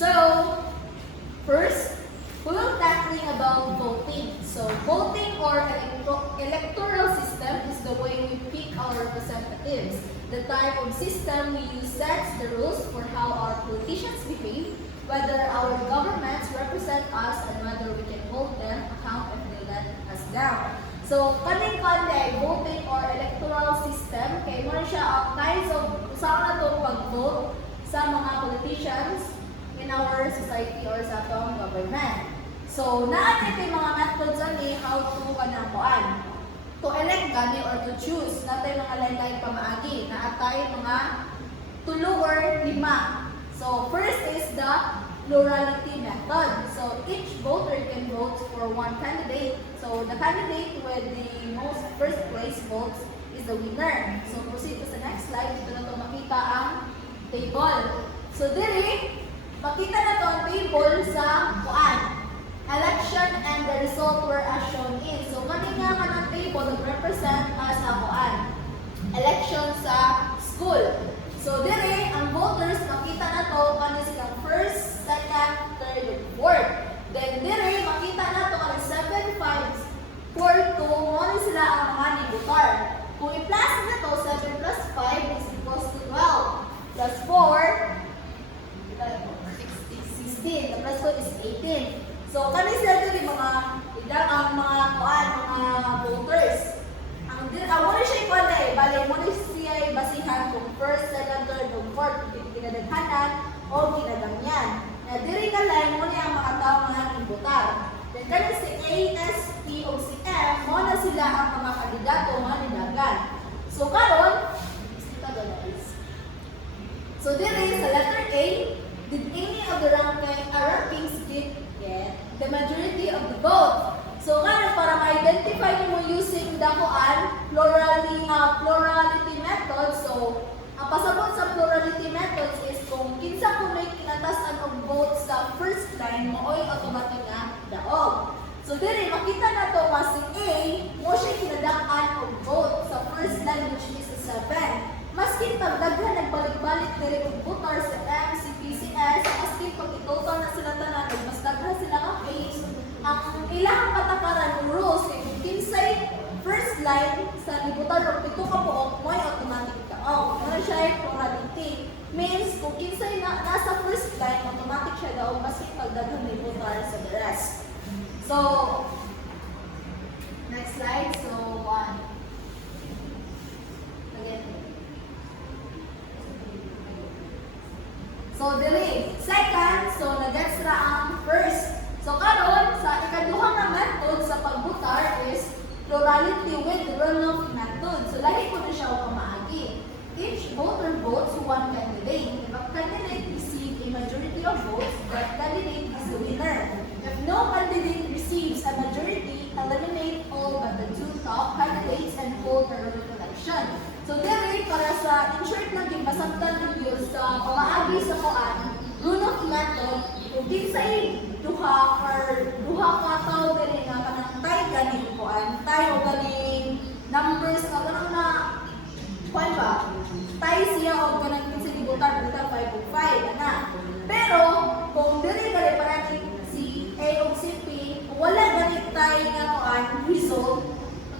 So, first, we will tackling about voting. So, voting or electoral system is the way we pick our representatives. The type of system we use sets the rules for how our politicians behave, whether our governments represent us, and whether we can hold them account if they let us down. So, kaning kanday voting or electoral system, kay mo siya ang kinds of usaha na itong pag-vote sa mga politicians in our society or sa atong government. So, naanay kay mga methods ani how to kanakuan. To elect gani or to choose, natay mga lain-lain pamaagi, naatay mga tulo or lima. So, first is the plurality method. So, each voter can vote for one candidate. So, the candidate with the most first place votes is the winner. So, proceed to the next slide. Dito na ito makita ang table. So, diri, makita na ito ang table sa kuan. Election and the result were as shown in. So, kanina ka ng table nag-represent as a kuan. Election sa school. So, diri, ang voters, makita na ito kanina silang first, second, third, and fourth. Then, diri, makita na ito kanina 7, 5, 4, 2, ano sila ang mga nibutar. Kung i-plus na ito, 7 plus 5 is equals to 12. Plus 4, 16. The plus 2 is 18. So, kanina sila ito yung ang mga kuan, mga voters. Ang wala siya ikuan na eh. Bali, wala siya basihan kung first, second, third, o fourth, kinadaghanan o kinadangyan. Na diri ka lang, muna ang mga tao mga imbutar. Then, kanina si A, S, T, o si F, muna sila ang mga kandidato, mga nidagan. So, karon, so diri sa letter A, did any of the rankings get the majority of the vote? So, karon para ma-identify mo using the plurality method. So, ang pasabot sa plurality methods is kung kinsa kung may kinatasan og vote sa first line, mooy automatic nga daog. So, diri makita na to nga si A, mo siya kinadak-an og vote sa first line which is 7. Maskin pagdaghan nagbalik-balik diri og voter sa M, si P, si S, maskin pag itotal na sila tanan, mas daghan sila nga case. Ang ilang patakaran ng rules kay kung kinsay first line sa libutan o pito ka po mo'y automatic ka. Ano siya ay plurality. Means kung kinsay nasa first line, automatic siya daw maskin pagdaghan libutan sa the rest. So, next slide. So, again. So, dili. Second, so nag-gets ra ang first. So, karon sa ikaduhang na method sa pagbutar is plurality with runoff method. So, lahi ko na siya o pamaagi. Each voter votes one candidate. If a candidate receives a majority of votes, that candidate is the winner. If no candidate receives a majority, eliminate all but the two top candidates and hold the election. So, diri, para sa in-short na gimbasagtan review sa pamaagi sa kuan, runoff method, kung kinsay duha ka tao diri nga kanang tay ganing kuan, tayo ganing numbers na kanang na kuan ba? Tay siya og kanang kinsay gibutan dito 5 ug 5 ana. Pero kung diri dali para si A ug si P, wala gani tay nga kuan result.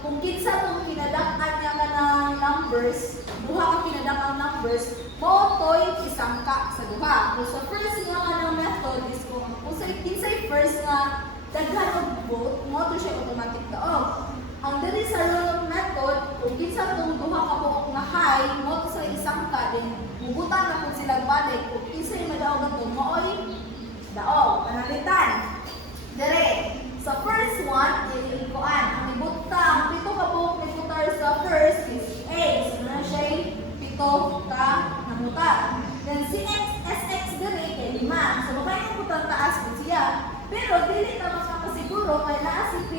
Kung kinsa tong kinadak-an niya kanang numbers, duha ka kinadak-an numbers, motoy isangka sa duha. So first nga kanang method is kung kinsay first nga daghan og vote, moto siya automatic daog. Ang diri sa runoff method, kung kinsa tong duha ka buok nga high, moto sa isangka din, mubutan na pud sila balik. Kung kinsay madaog ato, mooy daog. Panalitan. Dere, sa first one, kuan, ang ang pito ka buok ni butar sa first is A. So, na siya pito ka namuta. Then, si SX dili kay 5. So, mabay yung butang taas ko siya. Pero, dili na makapasiguro kay naa si P,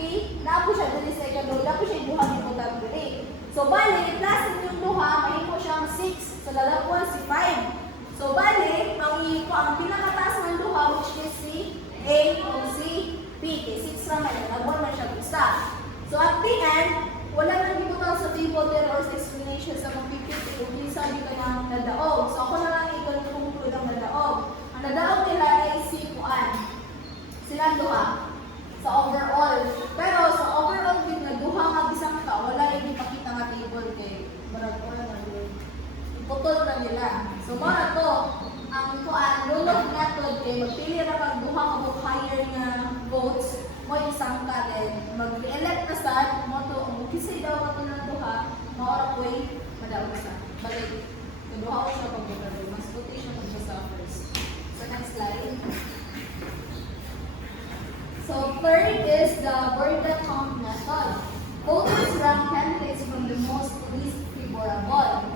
naabo siya dili sa ikadula, naabo siya ibuhang yung butang dili. So, bali, i-plus yung duha, mahimo siyang 6. So, lalapuan si 5. So, bali, ang pinakataas ng duha, which is si A o si P. Kay 6 naman, nagbuhan man siya gusta. So, at the end, wala nang gibutang sa table there or sa explanation sa magpipit kung kinsa di ka nang nadaog. So, ako na lang i-conclude ang nadaog. Ang nadaog nila is mag-elect na sa moto, kung kisay daw ako ng duha, maura ko'y madaog sa. Balik, kaduha ko siya pag-voter. Mas puti siya pag-sa first. So, next slide. So, third is the word count method. Voters rank candidates from the most least favorable.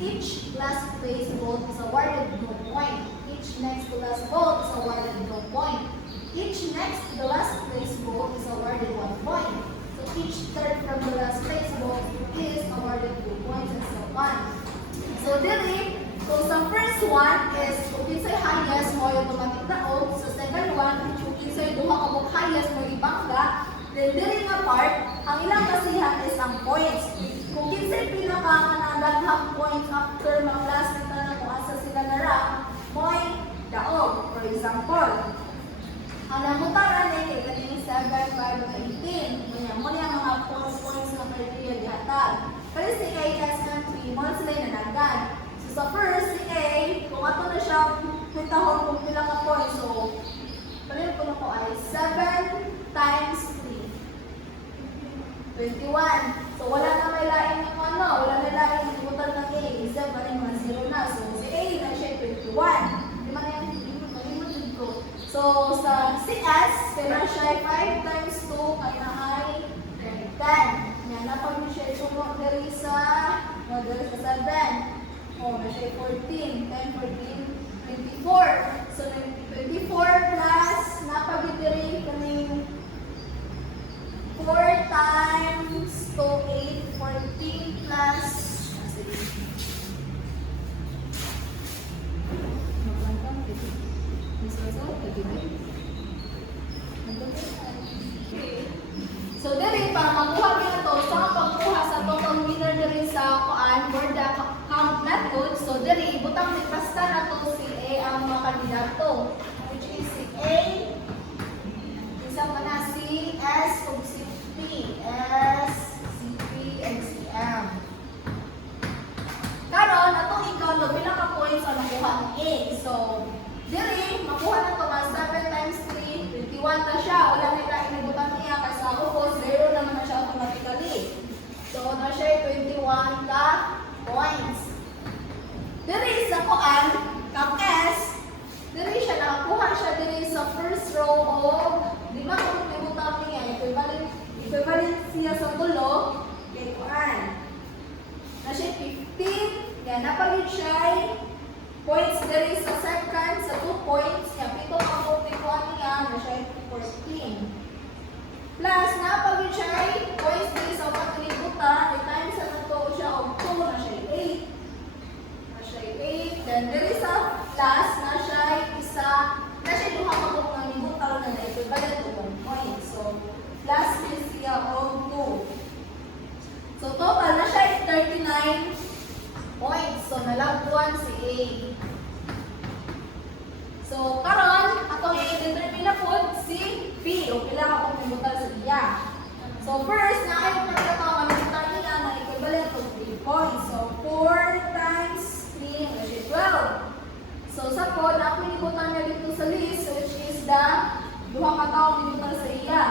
Each last place vote is awarded no point. Each next to last vote is awarded no point. Each next to the last place vote is awarded 1 point. So each third from the last place vote is awarded 2 points and so on. So dili, so sa first one is kung kinsay highest mo yung automatic daog. Sa second one, kung kinsay duha ka mong highest mo ibangga. Then dili nga part, ang ilang kasihan is ang points. Kung kinsay pinaka kanadaghang points after mag-last na tanan kung asa sila na-rank, mo'y daog. For example, ang namutaran ay kay kaning 7, 5, 18. Kanya mo niya mga points na criteria dihatag. Pero si A, SM3, mo sila nanagan. So sa first, si A, kung ato na siya pitahon kung pila ka points. So, palit ko na ko ay 7 times 3. 21. So wala na may lain yung ano, wala may lain yung butal ng A. Isa pa rin mga 0 na. So si A na siya 21. Di man yan, malimutid ko. So sa CS, kaya siya 5 times 2, kaya ay 10. Yan, napag siya itong dali sa 7. O, na siya 14. 10, 14, 24. So 24 plus, napag-diri kaming 4 times 2, 8, 14 plus so diri para makuha nila to sa pagkuha sa total winner diri sa kuan word count method. So diri butang ni basta na to si A ang mga kandidato, which is si A, isa pa na si S ug si P, S, si P, and si M. Karon atong ikaw pila ka points ang nakuha ng A. So diri makuha na to mas 7 times 3, 21 na siya. Wala na tayo inabutan niya kasi ako po 0 naman na siya automatically. So na siya 21 ka points. Diri sa kuan kang S, diri siya nakakuha siya diri sa first row of lima kung inabutan niya. Equivalent siya sa tulo kay kuan. Na siya 15. Yan, napagid siya points diri sa second, sa 2 points, niya, pito ang kuha niya, na siya 14. Plus, napagin siya points diri sa upat kalibutan, times sa nato siya og 2, na siya 8. Na siya 8. Then, diri sa last, na siya isa, na siya duha ka kung kalibutan na na equivalent to 1 point. So, plus din siya og 2. So, total na siya 39 points. So, nalagpuan si A. So, karon atong i-determine na po si P. O, pila ka kung pimutal sa iya. So, first, na-ay mo na ito ang pimutal niya na equivalent to 3 points. So, 4 times 3 is 12. So, sa po, na-pimutal niya dito sa list, which is the duha ka taong pimutal sa iya.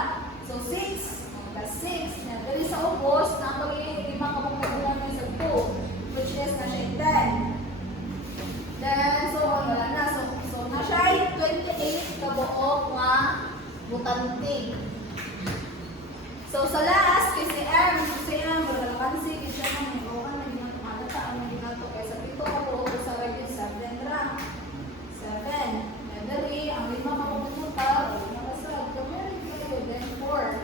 So, 6 plus 6. Na, dali sa ubos, na-pag-i-5 ka kung pimutal niya sa 2. Which is na siya 10. Then, so, wala na. So na siya 28 kabuok nga butante. So, sa last, kay si M, si M, wala lang kasi, kasi siya nang nag-okan na yung malata, ang ginagawa kaya sa pito kabuok sa radio 7 rank. 7. And dali, ang 5 mapupunta, nakasag, kumarin kayo, then 4.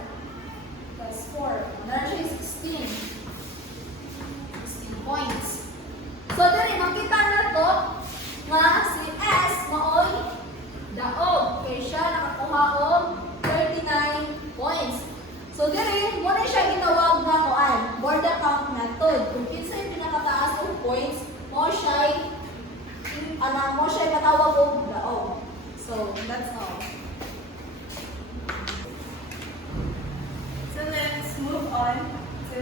Plus 4. Na siya 16. 16 points. So, dali, makita na to nga si S mooy daog. Kaya siya nakakuha og 39 points. So, dali, muna siya ginawag na kuan, word count method. Kung kinsa yung pinakataas ng points, mo siya matawag og daog. So, that's all. So let's move on to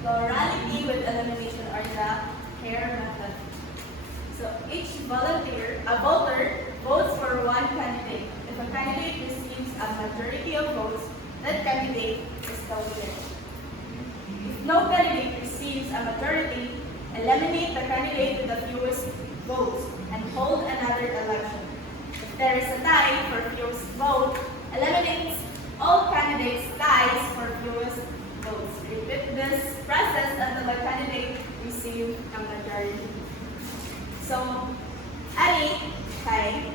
plurality with elimination or the pair method. So each voter votes for one candidate. If a candidate receives a majority of votes, that candidate is the winner. If no candidate receives a majority, eliminate the candidate with the fewest votes and hold another election. If there is a tie for fewest vote, eliminate all candidates ties for fewest votes. Repeat this process until the candidate receives a majority. So, ari kay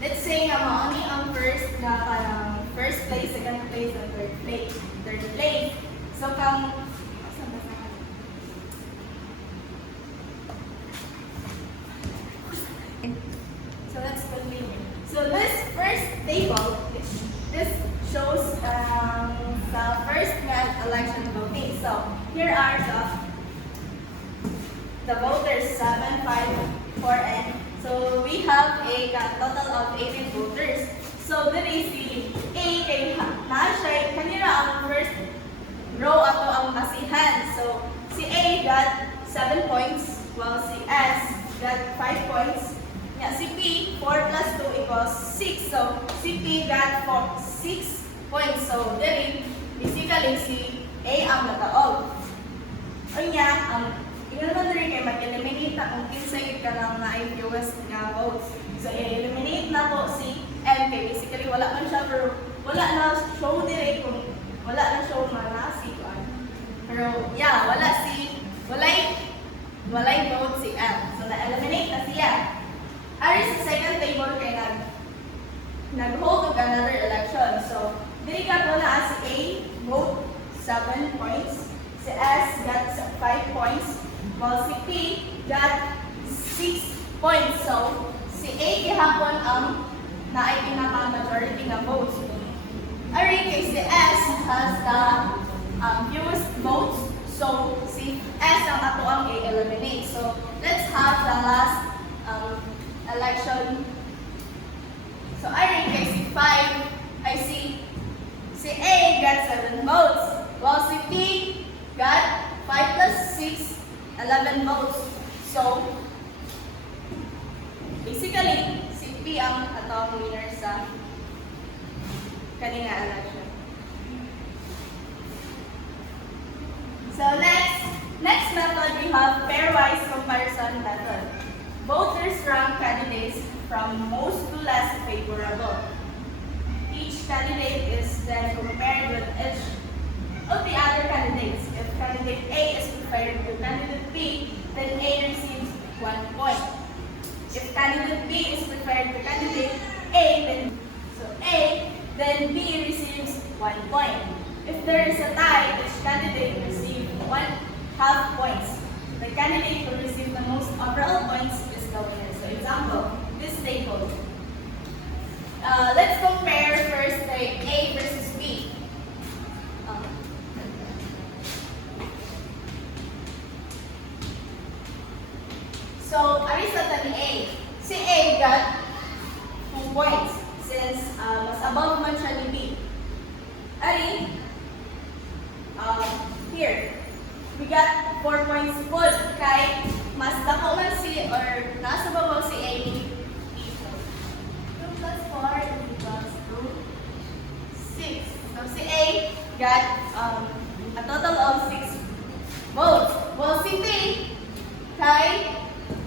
let's say nga mao ni ang first na parang first place, second place, and third place. Third place. So kang so let's continue. So this first table, this shows the first election voting. So here are the voters 7, 5, 4, and so we have a total of 18 voters. So there is the A kay na siya kanina ang first row ato ang basihan. So si A got 7 points while si S got 5 points. Yeah, si P 4 plus 2 equals 6. So si P got 6 points. So there basically si A ang nataog. Unya ang ingon man diri kay mag-eliminate na kung kinsa gyud ka lang na ay fewest nga votes. So i-eliminate na to si M kay basically wala man siya pero wala na show diri kung wala na show na si kuan. Pero yeah, walay vote si M. So na-eliminate na siya. Ari sa second table kay nag-hold of another election. So diri ka po na si A vote 7 points. Si S got 5 points. While si P got 6 points. So, si A gihapon ang naay pinaka-majority nga votes. Ari kay si S has the fewest votes. So, si S ang ato ang i-eliminate. So, let's have the last election. So, ari kay si 5, I see si A got 7 votes. While si P got 5 plus 6, 11 votes. So, basically, si P ang atong winner sa kanina election. So, next method, we have pairwise comparison method. Voters rank candidates from most to less favorable. Each candidate is then compared with each of the other candidates. If candidate A is preferred to candidate B, then A receives 1 point. If candidate B is preferred to candidate A, then B receives 1 point. If there is a tie, each candidate receives 1/2 points. The candidate who receives the most overall points is the winner. So example, this table. Let's compare first the A versus B. So, ari sa tani A. Si A got 2 points since mas above man siya ni B. Ari, here, we got 4 points full kay mas dako man si or nasa babaw si A ni B. 2 plus 4 equals to 6. So, si A got a total of 6 votes. Well, si B kay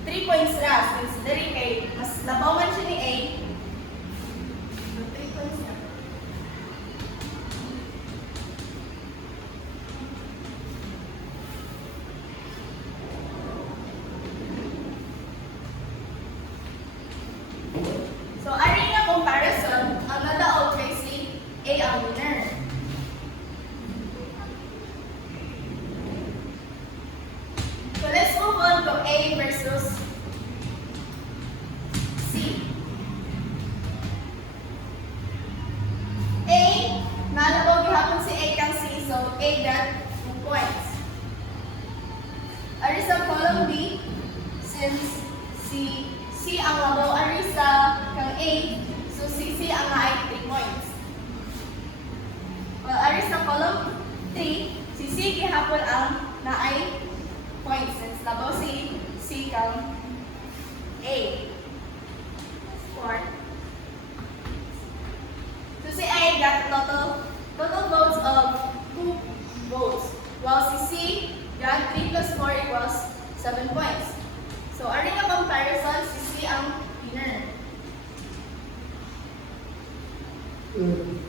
3 points ra. Since diri kay mas labaw man siya ni A. So 3 points ra. So ari nga comparison, ang nadaog kay si A ang winner. So let's move on to A versus C. A, nalabaw gihapon si A kang C, so A got 2 points. Ari sa column B, since C ang labaw ari sa kang A, so si C ang naay 3 points. Well, ari sa column 3, si C gihapon ang naay points since labaw si C kang A. 4. total votes of 2 votes. While si C got 3 plus 4 equals 7 points. So, aring na comparison, si C ang winner.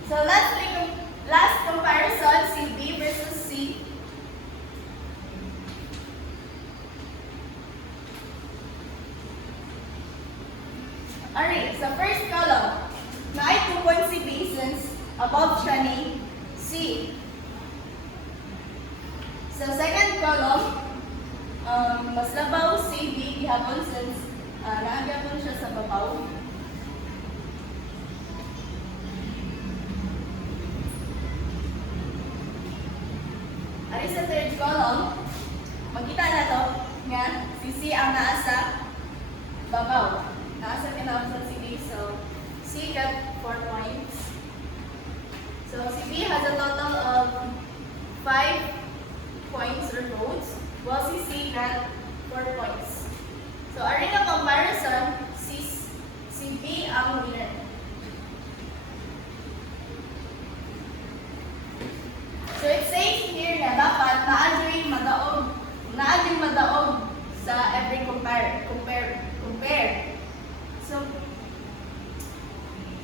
So, last comparison, si B versus C. Alright, sa first column, na ay 2 points si B since above siya ni C. Sa second column, mas labaw si B gihapon since naagapon siya sa babaw. Ari sa third column, makita na to nga si C ang naa sa babaw. Nasa kinausan si B, so C got 4 points. So si B has a total of 5 points or votes, while si C got 4 points. So aring na comparison, si B ang winner. So it says here na dapat naadyo'y madaog sa every compare.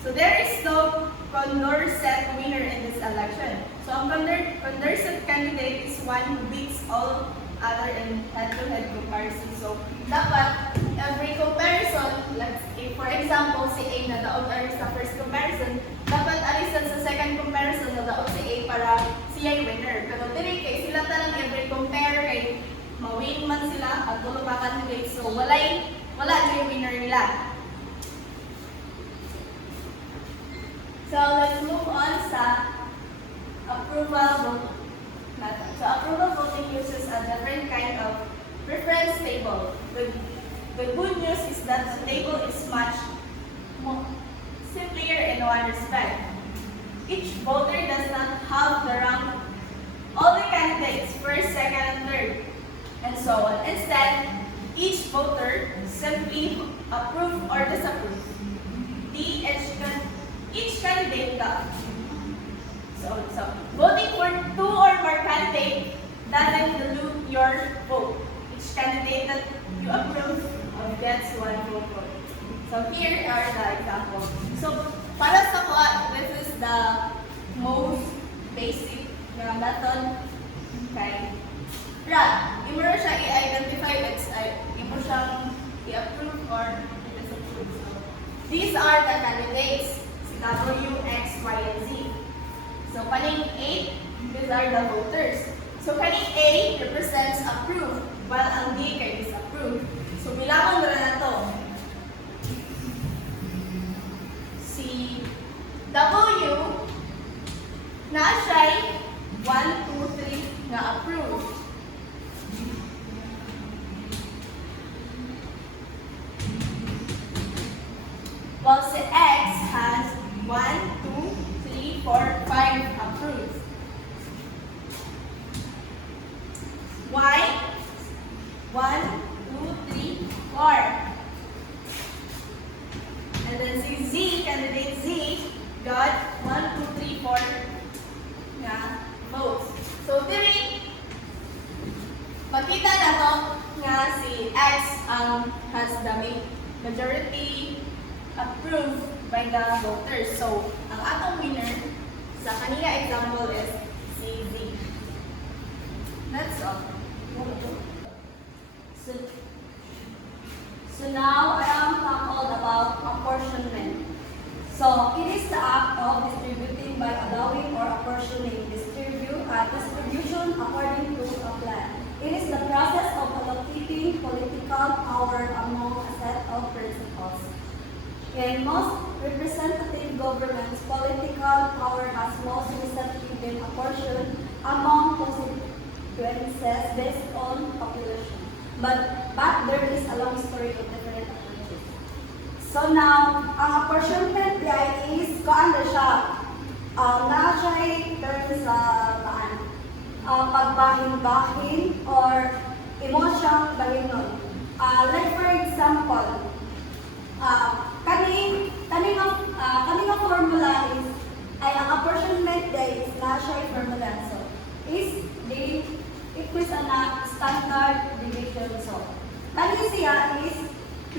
So there is no Condorcet winner in this election. So ang Condorcet candidate is one who beats all other in head-to-head comparison. So dapat every comparison, let's say for example si A na daog ari sa first comparison, dapat arisan sa second comparison na daog si A para siya yung winner. Pero dili kay sila talang every compare kay mawin man sila at tulo pa candidate. So wala yung winner nila. So let's move on sa approval vote method. So approval voting uses a different kind of preference table. The good news is that the table is much more simpler in one respect. Each voter does not have the rank all the candidates first, second, and third, and so on. Instead, each voter simply approve or disapprove. Each candidate does. So voting for 2 or more candidates doesn't dilute your vote. Each candidate that you approve of gets 1 vote. So here are the examples. So para sa ko, this is the most basic method. Okay. Right. Imo ra siya i-identify, imo siyang i-approve or disapprove. So these are the candidates. W, X, Y, and Z. So, kaning A, these are the voters. So, kaning A represents approve, while ang D kay disapprove. So, bilangon na to. Si W, na siya'y 1, 2, 3 na approve. While si X has 1, 2, 3, 4, 5 approved. Y, 1, 2, 3, 4. And then si Z, candidate Z, got 1, 2, 3, 4 na votes. So, diri, makita na to nga si X has the majority approved by the voters. So, ang atong winner sa kanila example is si Z. That's all. So now I am talking about apportionment. So it is the act of distributing by allowing or apportioning distribution according to a plan. It is the process of allocating political power among a set of principles. In most representative governments, political power has most recently been apportioned among constituencies based on population. But there is a long story of different approaches. So now, ang apportionment is kaano siya? Na siya term sa pagbahin-bahin or emosyong bahinon. Like for example, kaning formula is ang apportionment siya is P.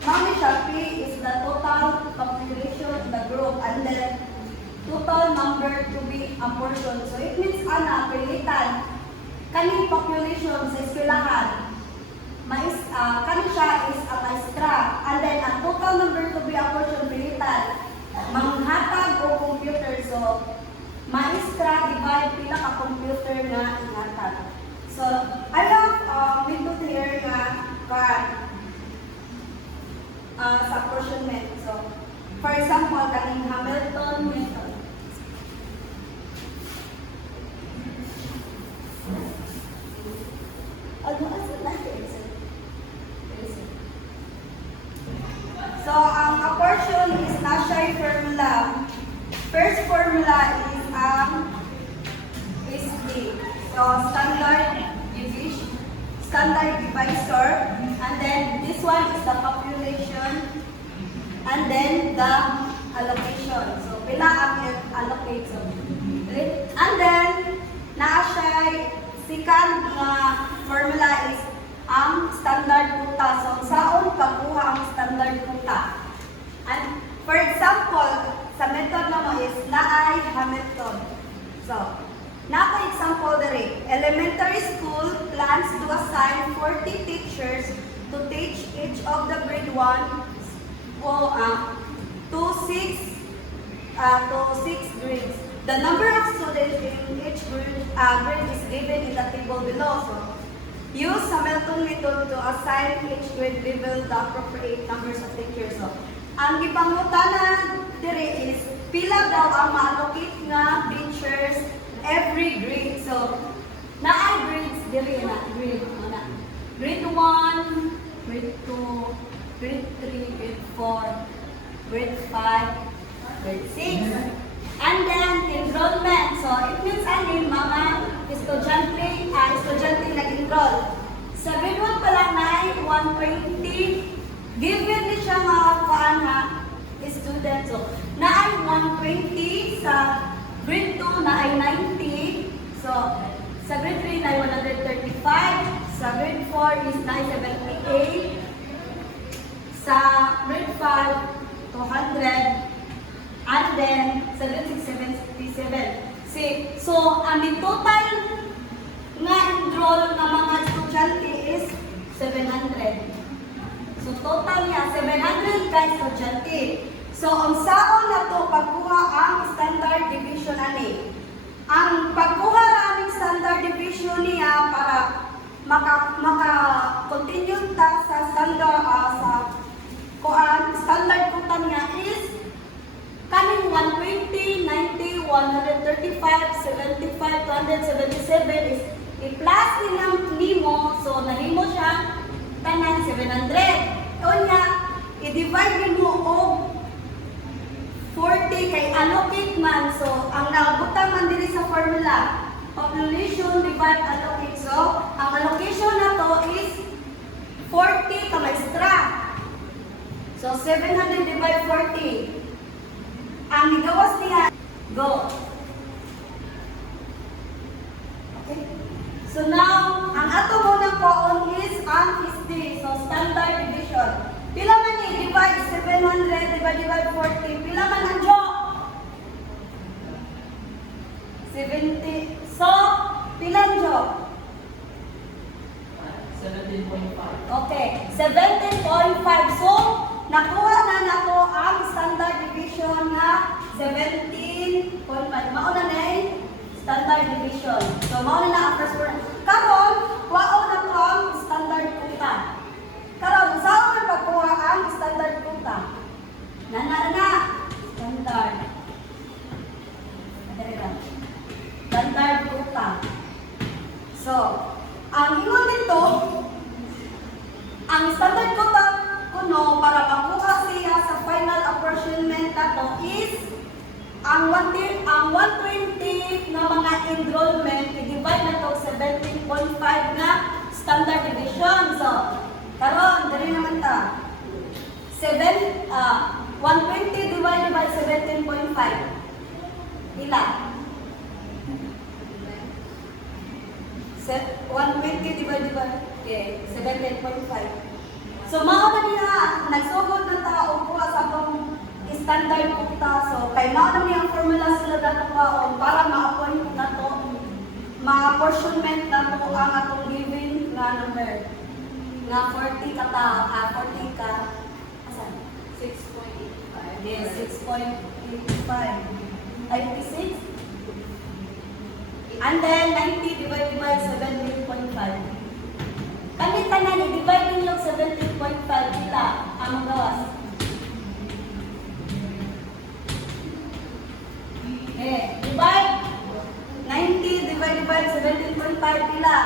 Mami siya, P is the total population of the group and then total number to be apportioned. So it means ana, pilitan. Kaning population sa eskwelahan. Kani siya is a maestra. And then ang total number to be apportioned, pilitan. Manghatag o computer. So maestra divide pila ka computer nga ihatag. So I have method here nga sa apportionment. So for example, kaning Hamilton method. So, ang apportion is na siya yung formula. First formula is D. So, standard divisor, and then this one is the population, and then the allocation. So, pila ang allocate. So, and then, na siya second formula is ang standard quota. So, saan pagkuha ang standard quota? And for example, sa method na mo is naay Hamilton. So, nako example dere. Elementary school plans to assign 40 teachers to teach each of the grade 1 to 6 grades. The number of students in each grade is given in the table below. So, use Hamilton method to assign each grade level the appropriate numbers of teachers. So, ang gipangutanan dire is pila daw ang ma-allocate nga teachers every grade. So, naay grades dire na grade na. Grade 1, grade 2, grade 3, grade 4, grade 5, grade 6. And then enrollment. So, it means ano mga estudyante nag-enroll. Sa grade 1 pa lang na 120. Given ni siya mga student. So, na ay 120. Sa grade 2 na ay 90. So, sa grade 3 na ay 135. Sa grade 4 is na ay 78. Sa grade 5, 200. And then, 77. So, ang total nga enroll ng mga estudyante is 700. So, total niya, 700 ka estudyante. So, ang saon na to pagkuha ang standard deviation ani. Ang pagkuha ang standard deviation niya para maka-continue ta sa standard standard quota niya is kaning 120, 90, 135, 75, 277 is i-plus nimo, so nahimo siya tanan 700. Unya, i-divide mo og 40 kay allocate man. So, ang nabutang man diri sa formula, population divide allocate. So, ang allocation na to is 40 ka maestra. So, 700 divide 40. Ang igawas niya, go. Okay. So now, ang ato munang poon is ang history. So standard division. Pila man ni divide 700 divide 40. Pila man ang jo? 70. So, pila ang jo? 17.5. Okay, 17.5. So, nakuha na nato ang standard division na 17.5. Mauna na standard division. So, mauna na ang first word. Karon, wao na to ang standard quota. Karon, saan na pagkuha ang standard quota? Na. Standard. Standard quota. So, ang ingon dito, ang standard quota kuno para makuha siya sa final apportionment nato is ang 120 na mga enrollment i-divide na to 17.5 na standard division. So, karon dali naman ta. 120 divided by 17.5. Ila? 120 divided by 17. 17.5. So mao na niya nagsugod na ta og kuha sa atong standard quota. So kay mao na niya ang formula sila dato kaon para ma-appoint na to ma-apportionment na to ang atong given na number nga 40 ka tao, 40 ka asan? 6.85. Yes, 6.85. 96. And then 90 divided by 17.5. Kami tanan i-divide ninyo 17.5 pila ang gawas. Divide 90 divided by 17.5 pila.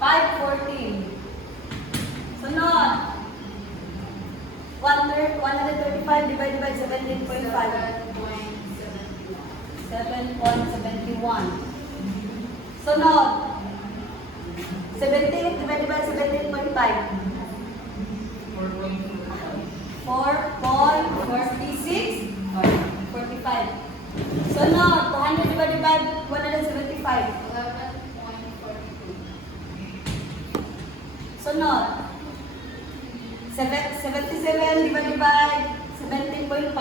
514. Sunod. 135 divided by 17.5. 7.71. Sunod. 17 divided by 17.5. 4.46. 45. Sunod. 200 divided by 175. 11.42. Sunod. 77 divided by 17.5.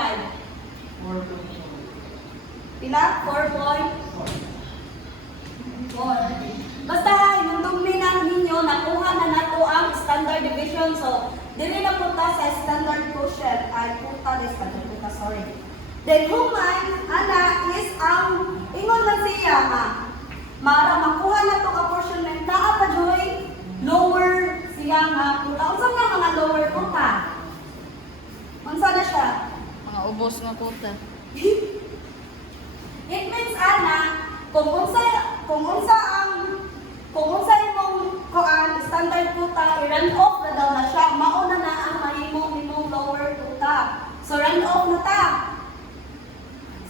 Pila? 4.4. Basta yung dominant ninyo, nakuha na nato ang standard division. So, dili na punta sa standard quotient. Ay, punta din standard quota, sorry. Then, human, ana, is ang ingon man siya, ha? Mara, makuha na to apportionment. Naa pa, Joy, lower siya nga quota. Unsa nga mga lower quota? Unsa na siya? Mga ubos nga quota. It means ana kung unsa imong kuan standard quota i-run off na daw na siya mao na ang mahimong lower quota. So run off na ta.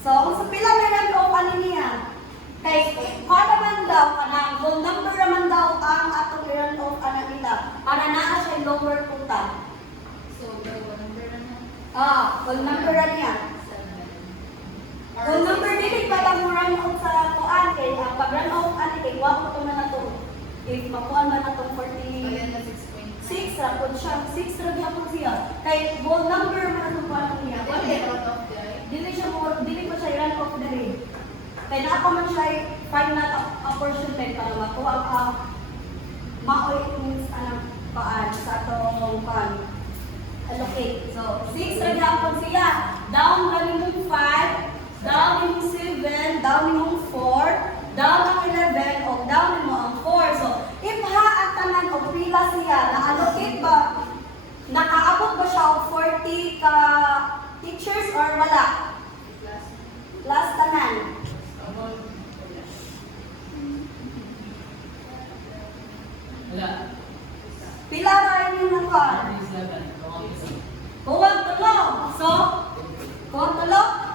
So sa pila may run off ani niya? Kay para man daw kanang whole number man daw ang atong i-run off ana nila para naa siya lower quota. So, by one number na. Whole number ra niya. Kung number dili pa lang mo run out sa kuan kay pag run out ani kay wa mo to na nato. If makuan man natong 46 na 6.6. ra pud siya, 6 ra gyapon siya. Kay whole number man atong kuan niya. Wala run off day. Dili pa siya run off diri. Kay naa pa man siya final apportionment para makuha ang maoy means anang paan sa atong kuan. Allocate. So 6 ra gyapon siya. Down ra nimong 5. Down yung 7, down yung 4, down ang 11, o down mo ang 4. So, if ang tanan o pila siya, na-allocate ba, nakaabot ba siya og 40 ka teachers or wala? Last tanan. Wala. Pila ba yun yung nakuha? 37. Kuwag tulo. So, kuwag tulo?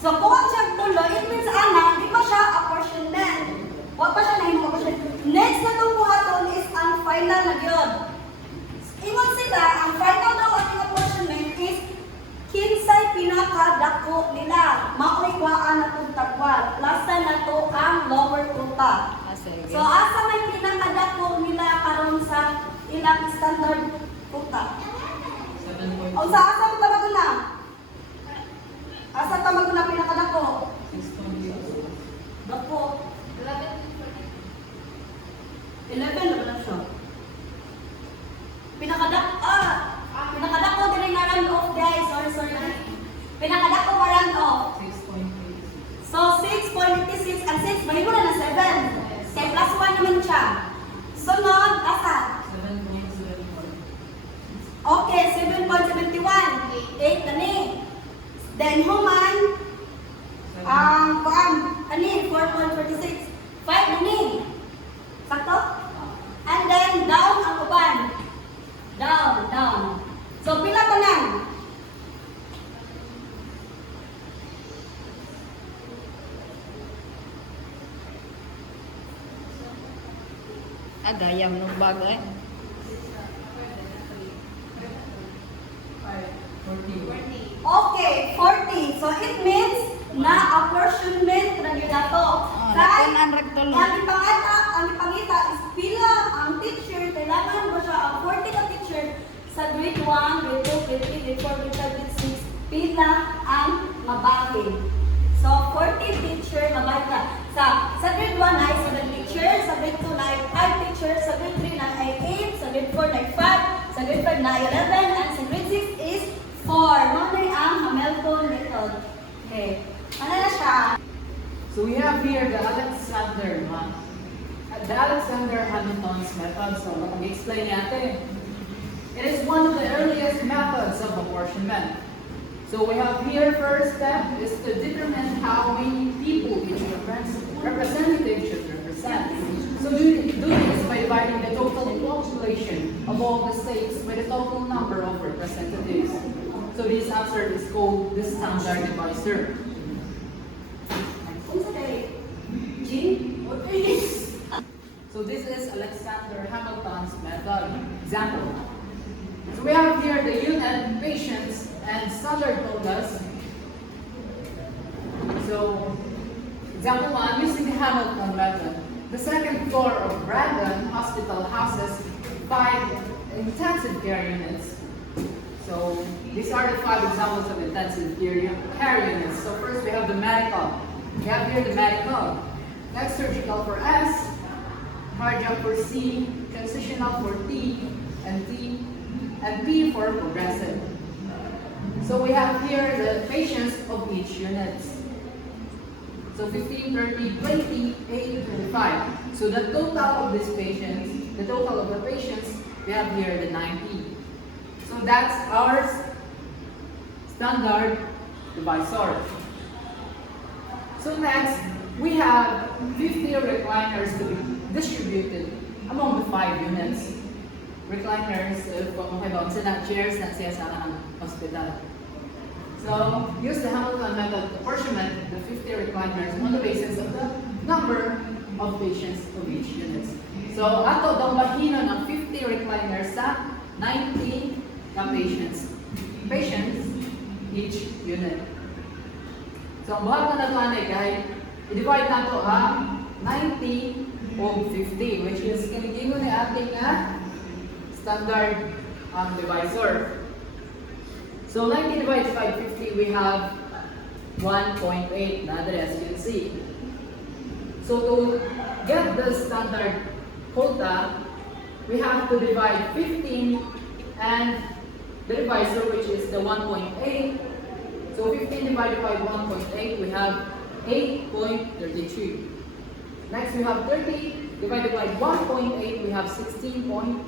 So kung siya tulo, it means ana, di pa siya apportionment. Wa pa siya nahimo apportionment. Next na itong buhaton is ang final na gyud. Ingon sila, ang final daw ating apportionment is kinsay pinakadako nila. Mao'y kuhaan na itong tagwal. Lasta na to ang lower quota. So asa may pinakadako nila karon sa ilang standard quota? 7.2. O sa asa mo tawag na? Asa tawag na pinakadako? 6.2. Dako. 11.42. 11 na lang siya. Pinakadako din nga run off guys. Sorry. Pinakadako nga run off. 6.86. So 6.86 and 6, mahimo na 7. Kaya plus 1 naman siya. Sunod, asa? 7.74. Okay, 7.71. 8 kani. Then human, kuan, kani 4.46. 5 kani. Sakto? And then down ang uban. Down. So pila pa lang? Agayam ng bagay. 40. Okay, 40. So it means na apportionment ra gyud nato. Nakunan ra tulo. Ang ipangita is pila grade 4, grade 5, grade 6, pila ang mabahin. So, 40 teacher, mabahin ka. Sa grade 1 ay 7 teacher, sa grade 2 na ay 5 teacher, sa grade 3 na ay 8, sa grade 4 na ay 5, sa grade 5 na ay 11, and sa grade 6 is 4. Mamay ang Hamilton method. Okay. Ano na siya? So we have here the Alexander Hamilton's method. So mag-explain natin. It is one of the earliest methods of apportionment. So we have here first step is to determine how many people each representative should represent. So do this by dividing the total population of all the states by the total number of representatives. So this answer is called the standard divisor. Kung sa kay Jean? What is? So this is Alexander Hamilton's method. Example. So we have here the unit, patients, and standard quotas. So, example 1, using the Hamilton method. The second floor of Brandon Hospital houses 5 intensive care units. So, these are the 5 examples of intensive care units. So first we have the medical. We have here the medical. Next, surgical for S, cardiac for C, transitional for T, and P for progressive. So we have here the patients of each unit. So 15, 30, 20, 8, 25. So the total of these patients, we have here the 90. So that's our standard divisor. So next, we have 50 recliners to be distributed among the 5 units. Recliners, chairs na siya sa hospital. So, use the Hamilton method to apportionment the 50 recliners on the basis of the number of patients of each unit. So, ato daw mahinon ang 50 recliners sa 90 na patients each unit. So, ang buhat na nato kay i-divide nato ang 90 o 50, which is kinigingon ni ating standard divisor. So 90 divided by 50, we have 1.8 as you can see. So to get the standard quota, we have to divide 15 and the divisor, which is the 1.8. So 15 divided by 1.8, we have 8.33. Next, we have 30 divided by 1.8, we have 16.67.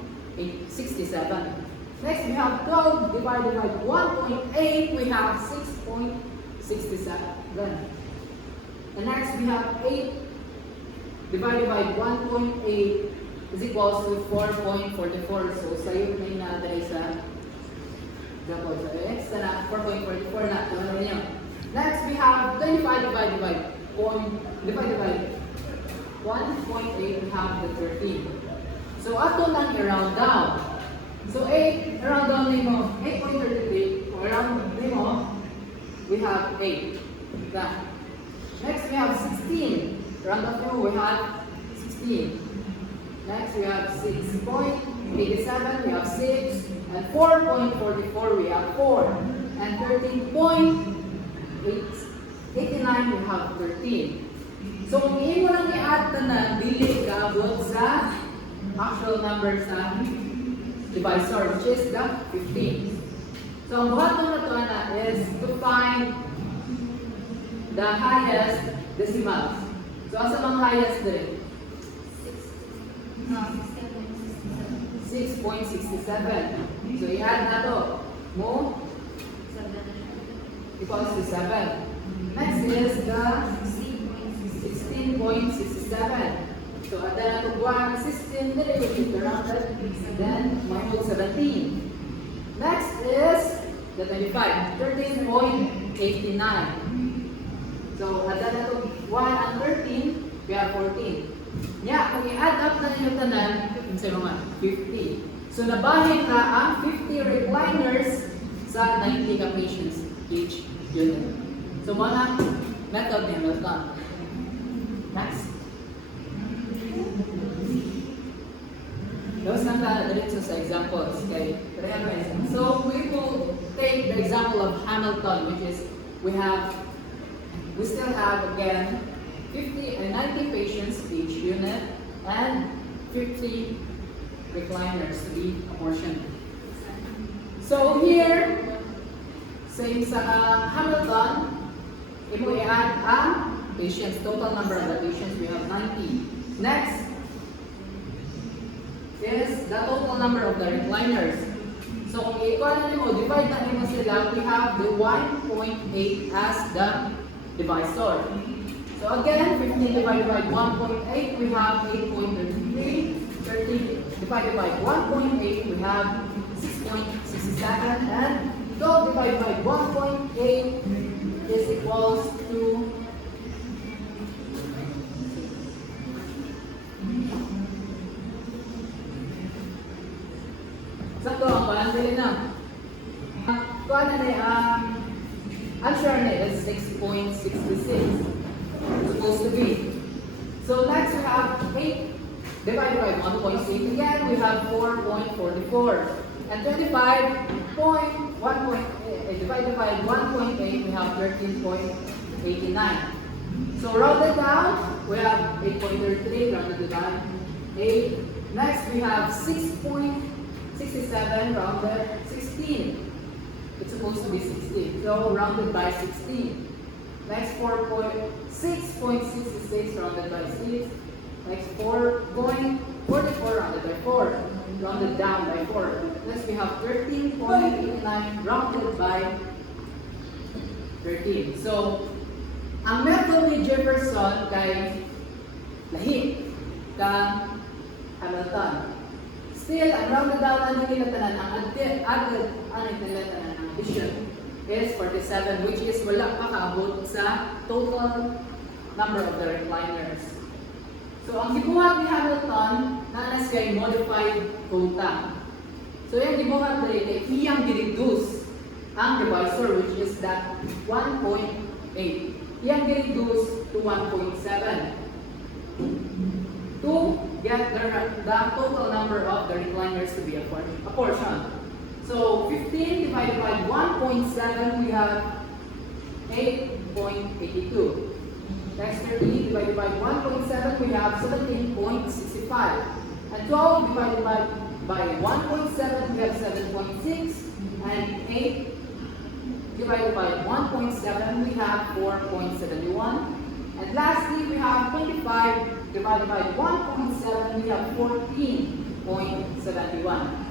Next, we have 12 divided by 1.8, we have 6.67. And next, we have 8 divided by 1.8 is equals to 4.44. So, sa'yo may natin sa double. So, X na 4.44 na. Ano niyo? Next, we have 25 divided by 1.8, we have the 13. So, ato lang i-round down. So 8, around down nimo, 8.33, or around nimo, we have 8. That. Next we have 16. Around down nimo, we have 16. Next we have 6.87, we have 6. And 4.44, we have 4. And 13.89, we have 13. So kung iyon mo lang i-add na dili ka abot sa actual number sa divisor, which is the 15. So ang buhaton na to is to find the highest decimals. So asa bang highest din? 6.67. So i-add na to. Mo? Equals to 7. Next is the 16.67. So add na to 1, 16, then it will be around that, then minus 17. Next is the 25, 13.89. So add na to 1 and 13, we have 14. Yeah, kung i-add up na nyo tanan, yung sa mga 50. So nabahin na ang 50 recliners sa 90 ka patients each unit. So mga method niya was done. Next. Those na diretso sa examples. Okay? So we will take the example of Hamilton, which is we still have again 50 and 90 patients each unit and 50 recliners to be apportioned. So here, same sa Hamilton, imo i-add ang patients, total number of the patients, we have 90. Next is the total number of the recliners. So kung i-equal na mo, divide na nimo sila, we have the 1.8 as the divisor. So again, 15 divided by 1.8, we have 8.33. 30 divided by 1.8, we have 6.67. And 12 divided by 1.8 is equals to sakto ang palandali na. Kuha na ang answer na is 6.66. Supposed to be. So next we have 8 divided by 1.6. Again, we have 4.44. And 25.1 divided by 1.8, we have 13.89. So rounded down, we have 8.33 rounded down 8. Next, we have 6.67 rounded 16. It's supposed to be 16. So rounded by 16. Next, 6.66 rounded by 6. Next, 4.44 rounded by 4. Rounded down by 4. Next, we have 13.89 rounded by 13. So, ang method ni Jefferson kay lahi kang Hamilton. Still, ang rounded down ang nilatanan, ang added ang nilatanan ng addition is 47, which is wala pa kaabot sa total number of the recliners. So, ang gibuhat ni Hamilton, naanas kay modified quota. So, yung gibuhat dali kay iyang di-reduce ang divisor, which is that 1.8. Iyang di-reduce to 1.7 to get the total number of the recliners to be apportioned. So, 15 divided by 1.7, we have 8.82. Next, 13 divided by 1.7, we have 17.65. And 12 divided by 1.7, we have 7.6. And 8 divided by 1.7, we have 4.71. And lastly, we have 25 divided by 1.7, we have 14.71.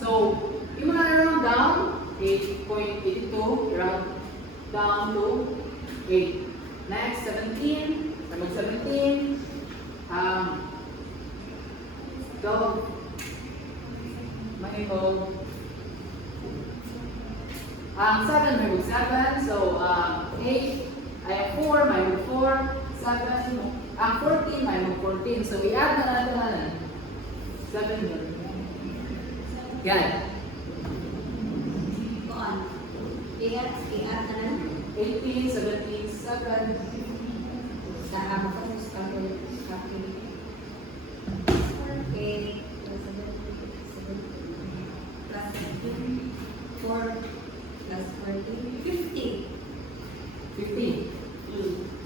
So, you want to round down 8.82, round down to 8. Next, 17, number 17, 12, manifold, 7, manifold 7, so 8, I have 4, manifold 4, 7, 14, manifold 14, so we add na natin 7 here. Yan. Kuan. I-add na lang. 18, 17, 7, Sa ako sa copy. 8 plus 4 plus 14, 50. 50.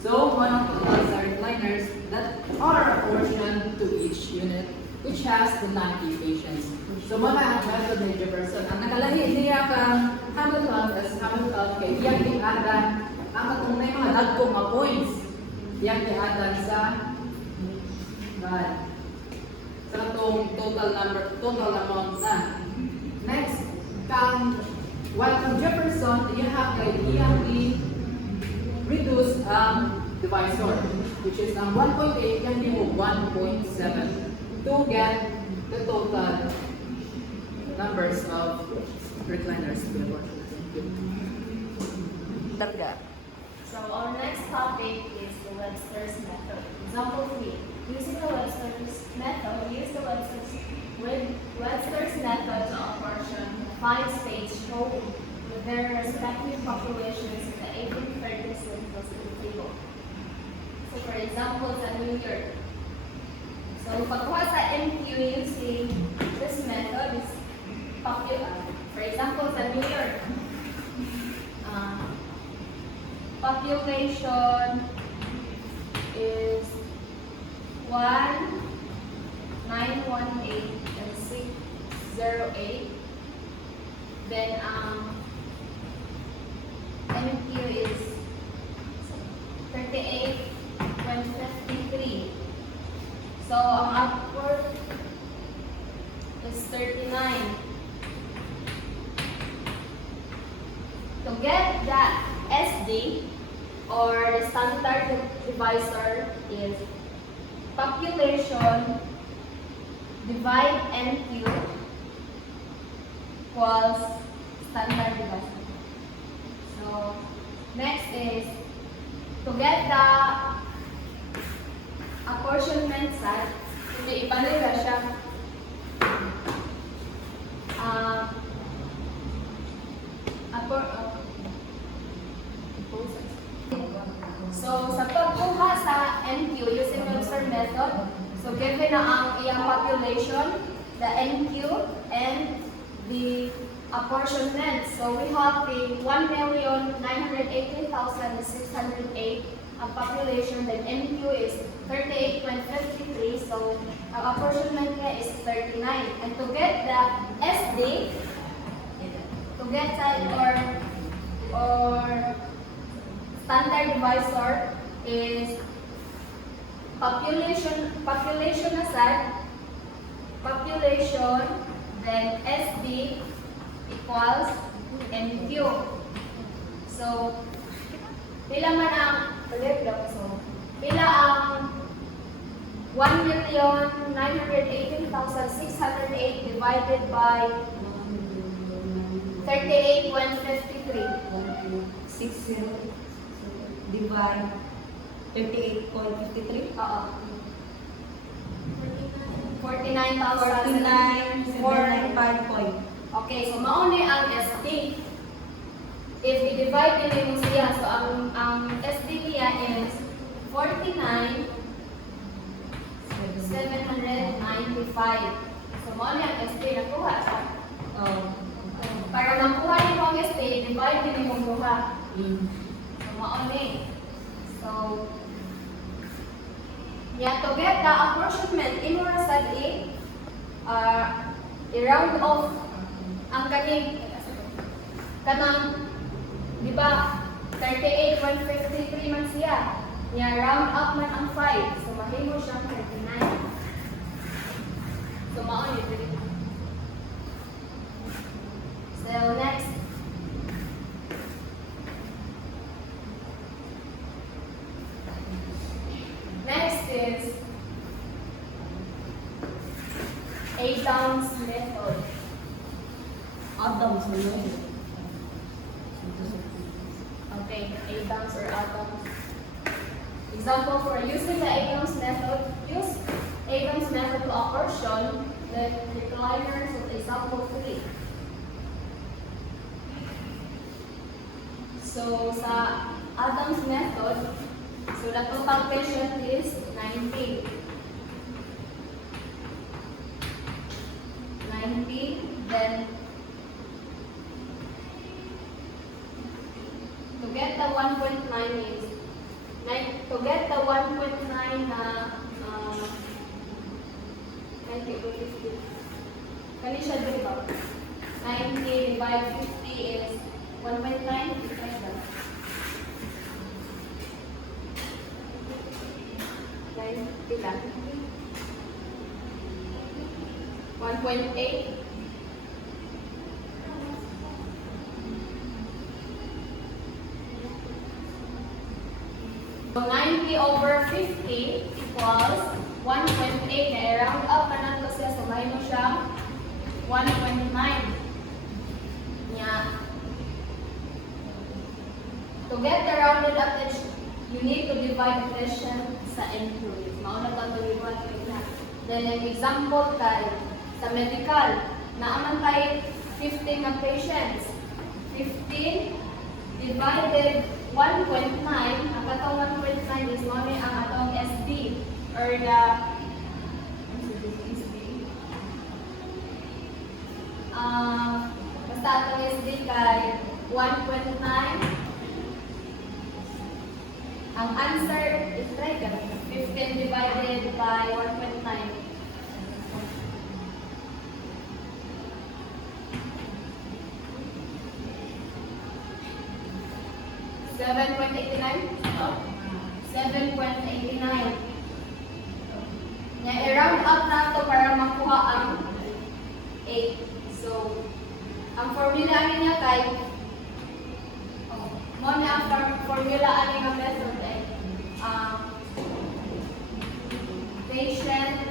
So, one of those are recliners that are apportioned to each unit, which has the 90 patients. So, mga ang method ni Jefferson, ang nakalahi niya kang Hamilton as Hamilton kay iyang i-adan ang atong may mga dagkong mga points. Iyang i-adan sa atong total amount na. Next, while kang Jefferson, you have kay iyang reduce ang divisor, which is ang 1.8, yan yung 1.7 to get the total numbers of recliners to be apportioned. So our next topic is the Webster's method. Example 3. Using the Webster's method, use the Webster's method to apportion 5 states shown with their respective populations in the 1830 census in the table. So for example, sa New York. So pagkuha sa MQ using population is 1,918,608. Then NQ is 38,153. So ang upward is 39. To get the SD or the standard divisor is population divide NQ equals standard divisor. So next is to get the apportionment side, hindi ibalira siya. So sa pagkuha sa NQ using Webster method, so given na ang iyang population, the NQ and the apportionment. So we have the 1,980,608 ang population, then NQ is 38,153, so ang apportionment niya is 39. And to get the SD, to get that or standard divisor is population aside, population, then SD equals NQ. So, pila man ang pila ang 1,918,608 divided by 38,153. 60 divide 38.53. Oo. 49,795 point. Okay, so mauni ang SD. If i-divide din mo siya, so ang SD niya is 49,795. So mauni ang SD nakuha siya. Para makuha niyo ang SD, divide din mo kuha. So mauni. So yeah, to get the apportionment, imo ra sad i-round off ang kanang di ba 38,153 man siya. Niya round up man ang 5. So mahimo siyang 39. So mao ni dili. So next. Next is Adams method. Adams method. Okay, Adams or Adams. Example for using the Adams method, use Adams method to apportion the recliners of example 3. So sa Adams method, so the total patient is 90. 90, then to get the 1.9 is to get the 1.9 na 90 over 50. Kani siya din ba? 90 divide 50 is 1.9. Pila? 1.8. So 90 over 50 equals 1.8. Na-round up na nato siya. So may mo siya 1.9. Yeah. To get the rounded up edge, you need to divide the question sa include. Mauna ka to divide na. Then an example tayo sa medical, naaman tayo 15 na patients. 15 divided 1.9, ang katong 1.9 is money ang atong SD or the basta atong SD kay 1.9 Ang answer is right. 15 divided by 1.9. Seven point 89? 7.89. Nga i-round up na ito para makuha ang 8. So, ang formula niya kay mo niya ang formula ani nga method ay patient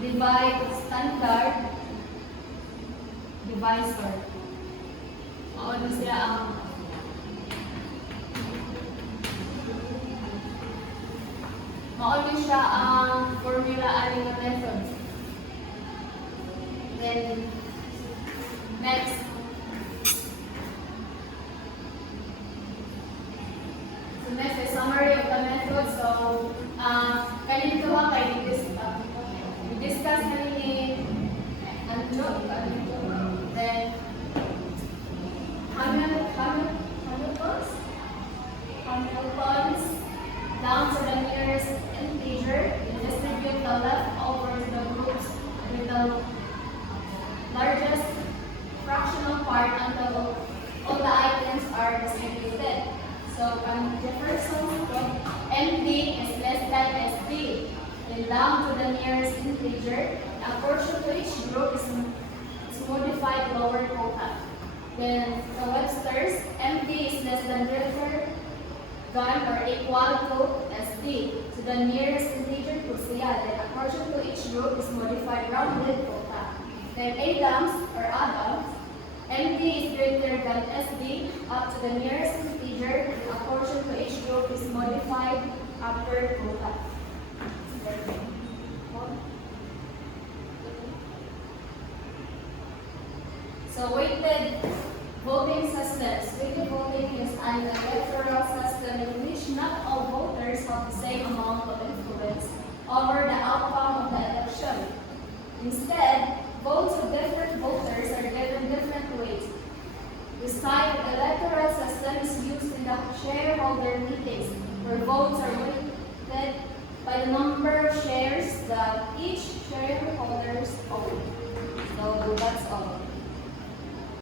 divide standard divisor. Oo, na sila ang Mauli siya ang formula ani nga method. Then, next. So, next is summary of the method. So, kanito ha kay discuss kanini then Hamiltons down to the nearest integer and distribute the leftover to the groups with the largest fractional part until all the items are distributed. So, Jefferson's book, MD is less than SD. Then down to the nearest integer, a portion to each group is modified lower quota. Then the Webster's, MD is less than greater than or equal to SD. To the nearest integer to siya. Then a portion to each group is modified rounded quota. Then Adams, MD is greater than SD up to the nearest integer. A portion to each group is modified after quota. So weighted voting systems. Weighted voting is an electoral system in which not all voters have the same amount of influence over the outcome of the election. Instead, votes of different voters are given different weights. This type of electoral system is used in the shareholder meetings, where votes are weighted by the number of shares that each shareholders own. So that's all.